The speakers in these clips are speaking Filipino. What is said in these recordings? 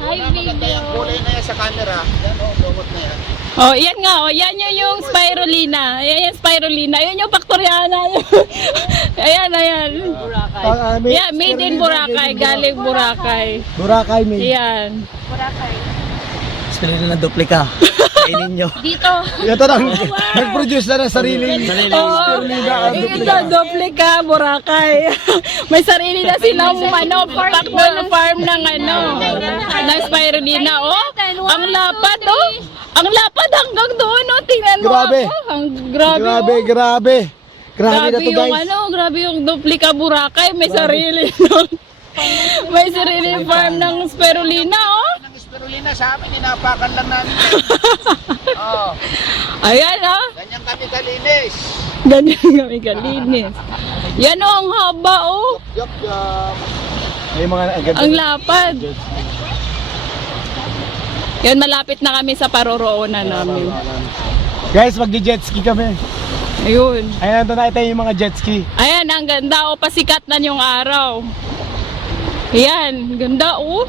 Hi, Maganda yung kulay na yan sa camera. Yan o, lumot na yan. Oh, yan nga, oh, yan yung spirulina. Ayan yung spirulina. Ayan yung Factoriana. Ayan, ayan. Yeah, made in Boracay, galing Boracay. Boracay, made. Yan. Spirulina na duplika. Kainin nyo. Dito. Ito lang, nag-produce na ng sariling Oo, spirulina. ito, duplika, Boracay. May sarili na silang farm ng ng spirulina. Oh, ang lapad, oh. Ang lapad hanggang doon, oh. Tingnan mo Grabe. ako. Grabe, Grabe, oh. grabe. Grabe na to, yung guys. grabe yung duplika Boracay. May sarili, no? May sarili farm ng spirulina, oh. Ang spirulina sa amin, inapakan lang namin. Oh, Ayan, oh. ganyan kami kalinis. Ganyan kami kalinis. Yan, oh, ang haba, oh. Yup, yup. May mga Ang lapad. Yan, malapit na kami sa paroroonan namin. Guys, magje-jet ski kami. Ayun. Ayan, nandun nakita yung mga jet ski. Ayan, ang ganda, oh. Pasikat na yung araw. Ayan, ganda, oh.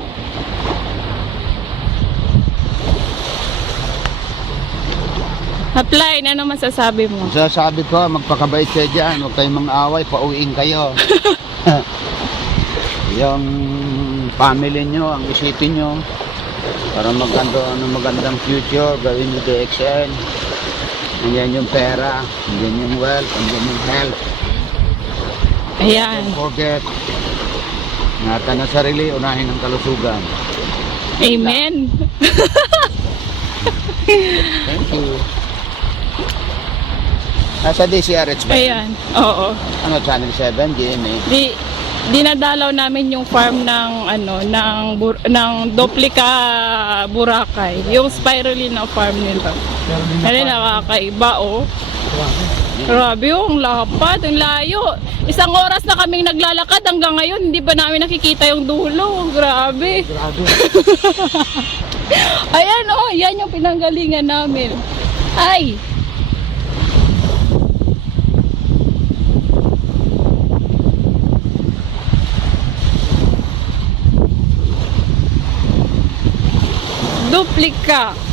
Apply, ano masasabi mo? Sasabi ko, magpakabait kayo dyan. Huwag kayong mga away, pauwiin kayo. Yung family nyo, ang isipin nyo. Para magandang future, gawin nyo DXN. Nandiyan yung pera, nandiyan yung wealth, nandiyan yung health. Ayan. Don't forget, ingatan ng sarili, unahin ang kalusugan. Amen. Thank you. Nasa DCRH ba? Ayan. Oo. Ano, Channel 7, GMA. Dinadalaw namin yung farm ng ng Duplica Boracay, yung spirulina farm nila. Kasi nakakaiba, oh. Grabe, oh, ang lapad, ang layo. Isang oras na kaming naglalakad hanggang ngayon, hindi pa namin nakikita yung dulo. Grabe. Ayan, oh, yan yung pinanggalingan namin. Ay. Duplika.